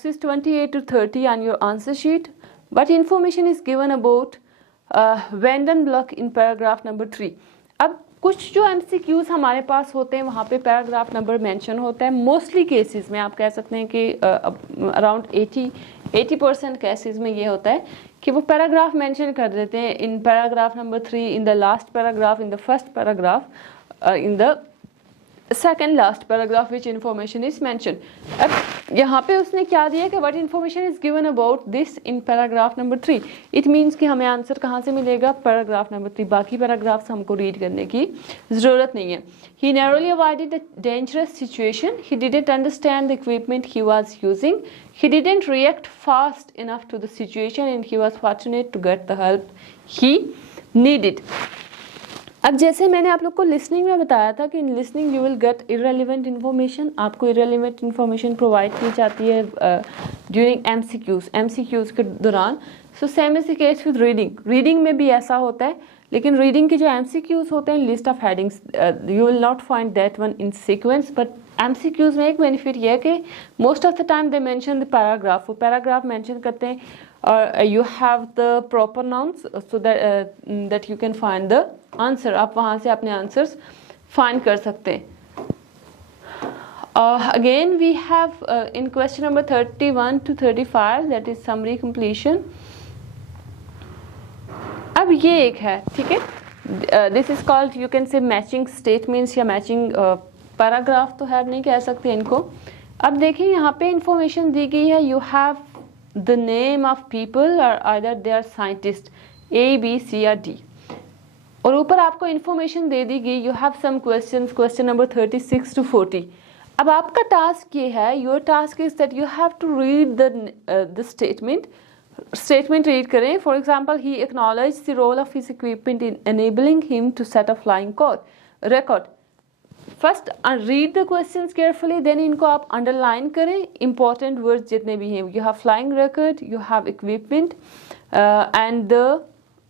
boxes 28 to 30 on your answer sheet. What information is given about Vanden block in paragraph number 3? अब कुछ जो MCQs हमारे पास होते हैं वहाँ पे पैराग्राफ नंबर मेंशन होता है. मोस्टली केसेस में आप कह सकते हैं कि अराउंड 80% केसेस में ये होता है कि वो पैराग्राफ मेंशन कर देते हैं in paragraph number 3, in the last paragraph, in the first paragraph, in the second last paragraph which information is mention. अब यहाँ पे उसने क्या दिया कि what information is given about this in paragraph number 3. It means कि हमें answer कहाँ से मिलेगा? Paragraph number 3. बाकी पैराग्राफ्स हमको रीड करने की ज़रूरत नहीं है. He narrowly avoided the dangerous situation. He didn't understand the equipment he was using. He didn't react fast enough to the situation and he was fortunate to get the help he needed. अब जैसे मैंने आप लोग को listening में बताया था कि in listening you will get irrelevant information. आपको इररेलेवेंट इन्फॉर्मेशन प्रोवाइड की जाती है ड्यूरिंग एमसीक्यूज़ के दौरान. So same is the case with reading में भी ऐसा होता है. लेकिन रीडिंग के जो एमसीक्यूज़ होते हैं list of headings, you will not find that one in sequence. But MCQs में एक बेनिफिट ये है कि most of the time they mention the paragraph. वो पैराग्राफ मेंशन करते हैं और you have the proper nouns so that you can find the answer. आप वहाँ से अपने आंसर्स फाइंड कर सकते हैं. Again we have in question number 31 to 35 that is summary completion. अब ये एक है, ठीक है, this is called you can से मैचिंग स्टेटमेंट्स या मैचिंग पैराग्राफ तो है नहीं कह सकते इनको. अब देखिए यहाँ पे इंफॉर्मेशन दी गई है. You have the name of people और either they are scientist A, B, C या D. और ऊपर आपको इन्फॉर्मेशन दे दी गई. You have some questions, question number 36 to 40. अब आपका टास्क ये है, your task is that you have to read the statement read करें. For example, he acknowledge the role of his equipment in enabling him to set a flying record. First read the questions carefully, then इनको आप underline करें. Important words जितने भी हैं, you have flying record, you have equipment and the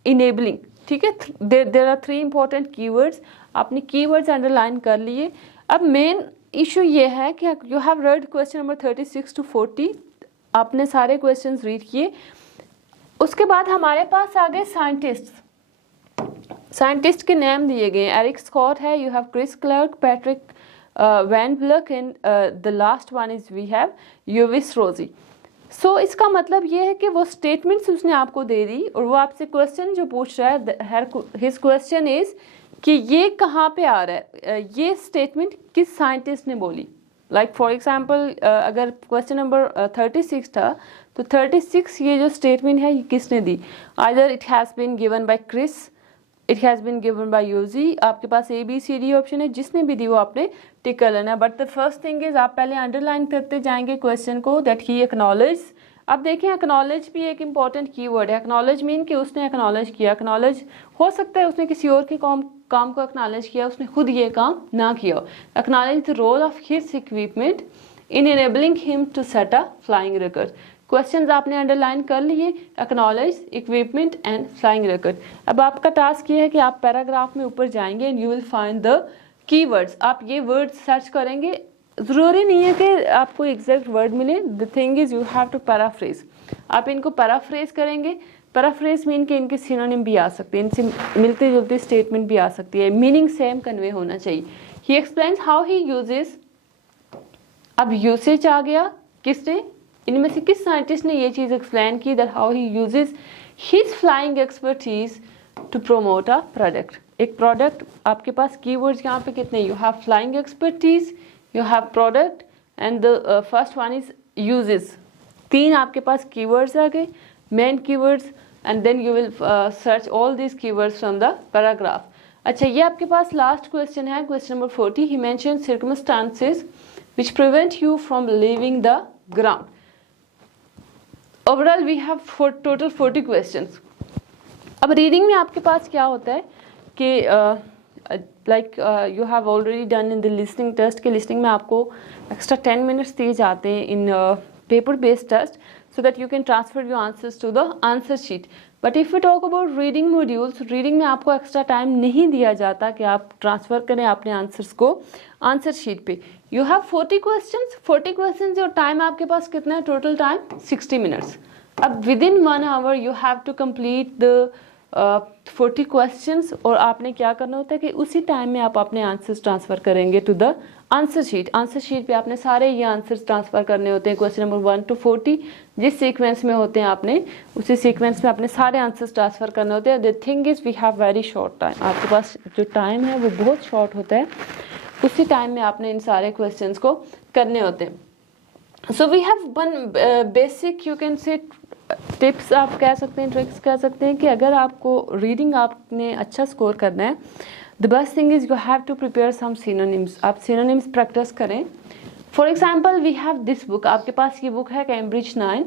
enabling. ठीक है, there are 3 important keywords. आपने keywords underline कर लिए. अब मेन इशू ये है कि you have read question number 36 to 40. आपने सारे क्वेश्चंस रीड किए. उसके बाद हमारे पास आ गए साइंटिस्ट के नाम दिए गए. एरिक स्कॉट है, you have Chris Clark, Patrick Van Bluck and the last one is we have Yuvis Rosie. So इसका मतलब ये है कि वो स्टेटमेंट्स उसने आपको दे दी और वो आपसे क्वेश्चन जो पूछ रहा है, हिज क्वेश्चन इज कि ये कहाँ पे आ रहा है, ये स्टेटमेंट किस साइंटिस्ट ने बोली. लाइक फॉर एग्जांपल, अगर क्वेश्चन नंबर 36 था तो 36 ये जो स्टेटमेंट है ये किसने दी. Either it has been given by Chris, it has been given by Yuji. आपके पास ABCD ऑप्शन है, जिसने भी दी वो आपने टिक कर लेना. But the first thing is आप पहले अंडरलाइन करते जाएंगे क्वेश्चन को दैट ही एक्नॉलेज. अब देखें, एक्नॉलेज भी एक इंपॉर्टेंट कीवर्ड है. एक्नॉलेज मीन कि उसने एक्नॉलेज किया. एक्नॉलेज हो सकता है उसने किसी और के काम को एक्नॉलेज किया, उसने खुद ये काम ना किया. Acknowledge the role of his equipment in enabling him to set a flying record. Questions आपने अंडरलाइन कर लिए, acknowledge, equipment and flying record. अब आपका टास्क ये है कि आप पैराग्राफ में ऊपर जाएंगे and you will find the keywords. आप ये वर्ड्स सर्च करेंगे. ज़रूरी नहीं है कि आपको एग्जैक्ट वर्ड मिले. The thing is you have to paraphrase. आप इनको पैराफ्रेज करेंगे. पैराफ्रेज मीन कि इनके सिनोनिम भी आ सकते हैं, इनसे मिलते जुलते स्टेटमेंट भी आ सकती है. मीनिंग सेम कन्वे होना चाहिए. He explains how he uses. अब यूसेज आ गया, किसने, इनमें से किस साइंटिस्ट ने ये चीज़ एक्सप्लेन की that how he uses his flying expertise to promote a product. एक प्रोडक्ट, आपके पास कीवर्ड्स यहाँ पे कितने, you have flying expertise, you have product and the first one is uses. 3 आपके पास कीवर्ड्स आ गए, main keywords, and then you will search all this keywords from the paragraph. अच्छा, ये आपके पास लास्ट क्वेश्चन है, question number 40. He mention circumstances which prevent you from leaving the ground. Overall we have total 40 questions. अब reading में आपके पास क्या होता है कि like you have already done in the listening test के लिसनिंग में आपको एक्स्ट्रा 10 मिनट्स दिए जाते हैं in paper based test. so that you can transfer your answers to the answer sheet. But if we talk about reading modules, reading में आपको extra time नहीं दिया जाता कि आप ट्रांसफ़र करें अपने आंसर्स को आंसर शीट पे. यू हैव 40 क्वेश्चंस, 40 क्वेश्चंस और टाइम आपके पास कितना है, टोटल टाइम 60 मिनट्स. अब within 1 hour you have to complete the 40 questions, और आपने क्या करना होता है कि उसी टाइम में आप अपने आंसर्स ट्रांसफ़र करेंगे to the answer sheet. Answer sheet पे आपने सारे ये आंसर्स ट्रांसफ़र करने होते हैं, क्वेश्चन नंबर 1 to 40 जिस सीक्वेंस में होते हैं आपने उसी सीक्वेंस में अपने सारे आंसर्स ट्रांसफ़र करने होते हैं. The thing is we have very short time, आपके पास जो टाइम है वो बहुत शॉर्ट होता है, उसी टाइम में आपने इन सारे क्वेश्चंस को करने होते हैं. So we have one basic you can say tips आप कह सकते हैं, ट्रिक्स कह सकते हैं कि अगर आपको रीडिंग आपने अच्छा स्कोर करना है, the best thing is you have to prepare some synonyms. आप सिनोनिम्स प्रैक्टिस करें. For example we have this book, आपके पास ये बुक है कैम्ब्रिज 9.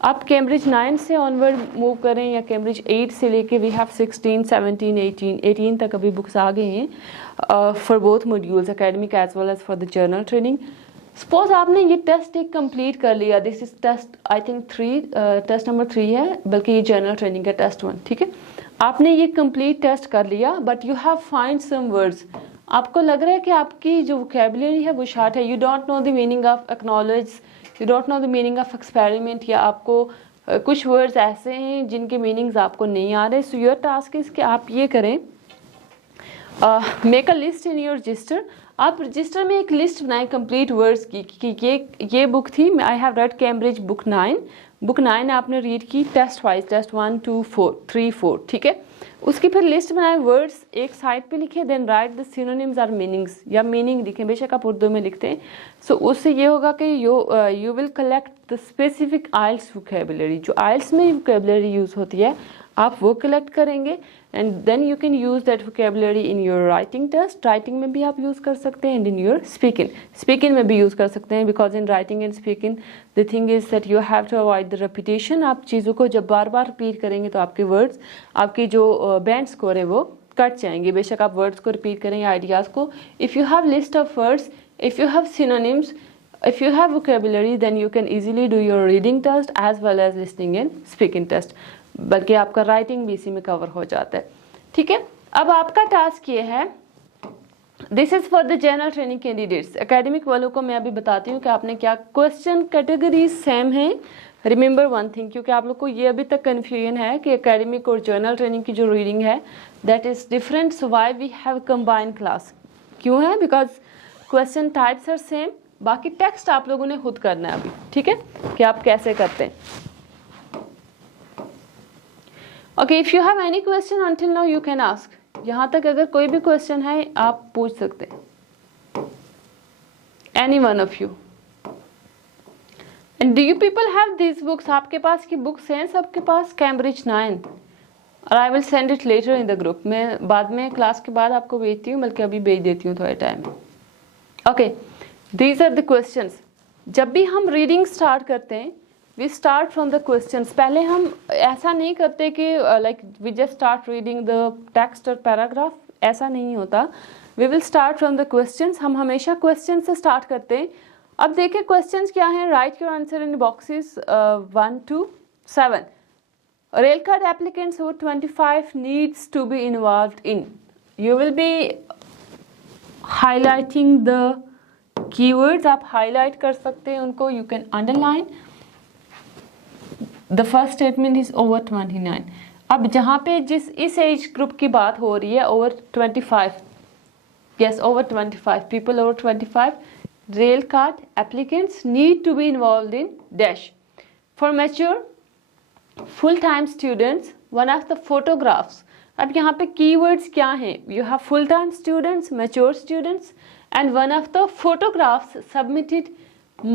आप कैम्ब्रिज 9 से ऑनवर्ड मूव करें या कैम्ब्रिज 8 से लेके वी हैव 16, 17, 18 तक अभी बुक्स आ गए हैं for both modules, academic as well as for the general training. Suppose आपने ये टेस्ट एक कंप्लीट कर लिया, this is test I think 3, test number 3 है, बल्कि ये जर्नल ट्रेनिंग का टेस्ट 1, ठीक है. आपने ये कंप्लीट टेस्ट कर लिया, but you have find some words, आपको लग रहा है कि आपकी जो वोकैबुलरी है वो शार्ट है, you don't know the meaning of acknowledge, you don't know the meaning of experiment, या आपको कुछ वर्ड्स ऐसे हैं जिनके मीनिंग्स आपको नहीं आ रहे. सो योर टास्क इज़ कि आप ये करें, make a list in your register. आप रजिस्टर में एक लिस्ट बनाएं कंप्लीट वर्ड्स की कि ये बुक थी, I have read Cambridge book 9, book 9 आपने रीड की टेस्ट वाइज, टेस्ट 1, 2, 4, 3, 4, ठीक है. उसकी फिर लिस्ट बनाएं, वर्ड्स एक साइड पे लिखें, देन राइट द सिनोनिम्स और मीनिंग्स, या मीनिंग लिखें, बेशक आप उर्दू में लिखते हैं. सो उससे ये होगा कि you will collect the specific IELTS vocabulary, जो आइल्स में वोकैबुलरी यूज़ होती है आप वो कलेक्ट करेंगे, and then you can use that vocabulary in your writing test. Writing में भी आप यूज़ कर सकते हैं, एंड इन योर स्पीकिंग में भी यूज़ कर सकते हैं, because in writing and speaking the thing is that you have to avoid the repetition. आप चीज़ों को जब बार बार रिपीट करेंगे तो आपके वर्ड्स, आपकी जो बैंड स्कोर है वो कट जाएंगे, बेशक आप वर्ड्स को रिपीट करेंगे, आइडियाज़ को. If you have list of words, if you have synonyms, if you have vocabulary, then you can easily do your reading test as well as listening and speaking test. बल्कि आपका writing भी इसी में cover हो जाता है, ठीक है. अब आपका टास्क ये है, this is for the general training candidates. Academic वालों को मैं अभी बताती हूँ कि आपने क्या, क्वेश्चन कैटेगरी सेम है. रिमेंबर वन थिंग, क्योंकि आप लोग को ये अभी तक कन्फ्यूजन है कि एकेडमिक और जर्नल ट्रेनिंग की जो रीडिंग है that is different. So why we have combined class, क्यों है, because question types are same, बाकी टेक्स्ट आप लोगों ने खुद करना है अभी, ठीक है, कि आप कैसे करते हैं. Okay, if you have any question until now you can ask. यहाँ तक अगर कोई भी क्वेश्चन है आप पूछ सकते हैं, any one of you. And do you people have this books, आपके पास की बुक्स हैं सबके पास, कैम्ब्रिज 9, और I will send it later in the group. मैं बाद में क्लास के बाद आपको भेजती हूँ, बल्कि अभी भेज देती हूँ थोड़े time. Okay, these are the questions. जब भी हम रीडिंग स्टार्ट करते हैं we start from the questions. पहले हम ऐसा नहीं करते कि like we just start reading the text और पैराग्राफ, ऐसा नहीं होता. We will start from the questions. हम हमेशा क्वेश्चन से स्टार्ट करते हैं. अब देखिए क्वेश्चंस क्या हैं. Right your answer in boxes 1 to 7. Rail card applicants over 25 needs to be involved in. You will be highlighting the keywords, आप हाईलाइट कर सकते हैं उनको, you can underline. The first statement is over 29. अब जहाँ पे जिस इस एज ग्रुप की बात हो रही है over 25, yes over 25 people over 25 rail card applicants need to be involved in dash. For mature full time students one of the photographs. अब यहाँ पे keywords क्या हैं, you have full time students, mature students, and one of the photographs submitted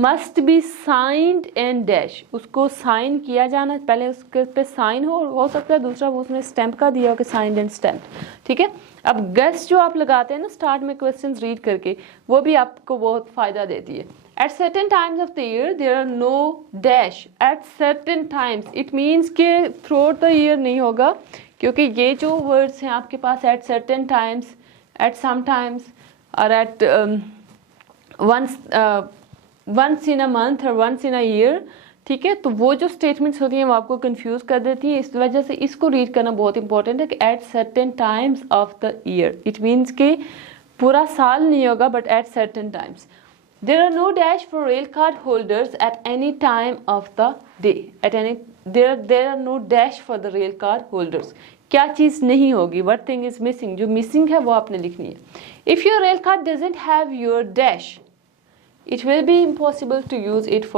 must be signed and dash. उसको sign किया जाना, पहले उसके पे साइन हो सकता है, दूसरा वो उसमें स्टैम्प का दिया हो कि साइंड एंड स्टैम्प, ठीक है. अब गेस जो आप लगाते हैं ना स्टार्ट में क्वेश्चंस रीड करके, वो भी आपको बहुत फ़ायदा देती है. At certain times of the year there are no dash. At certain times it means कि throughout the year नहीं होगा, क्योंकि ये जो वर्ड्स हैं आपके पास at certain times, at sometimes, और at once in a month or once in a year, ठीक है, तो वो जो स्टेटमेंट्स होती हैं वो आपको कंफ्यूज कर देती है, इस वजह से इसको रीड करना बहुत इंपॉर्टेंट है कि at certain times of the year, it means कि पूरा साल नहीं होगा but at certain times. There are no dash for rail card holders at any time of the day. There are no dash for the rail card holders. क्या चीज़ नहीं होगी? What thing is missing? जो missing है वो आपने लिखनी है. If your rail card doesn't have your dash, it will be impossible to use it for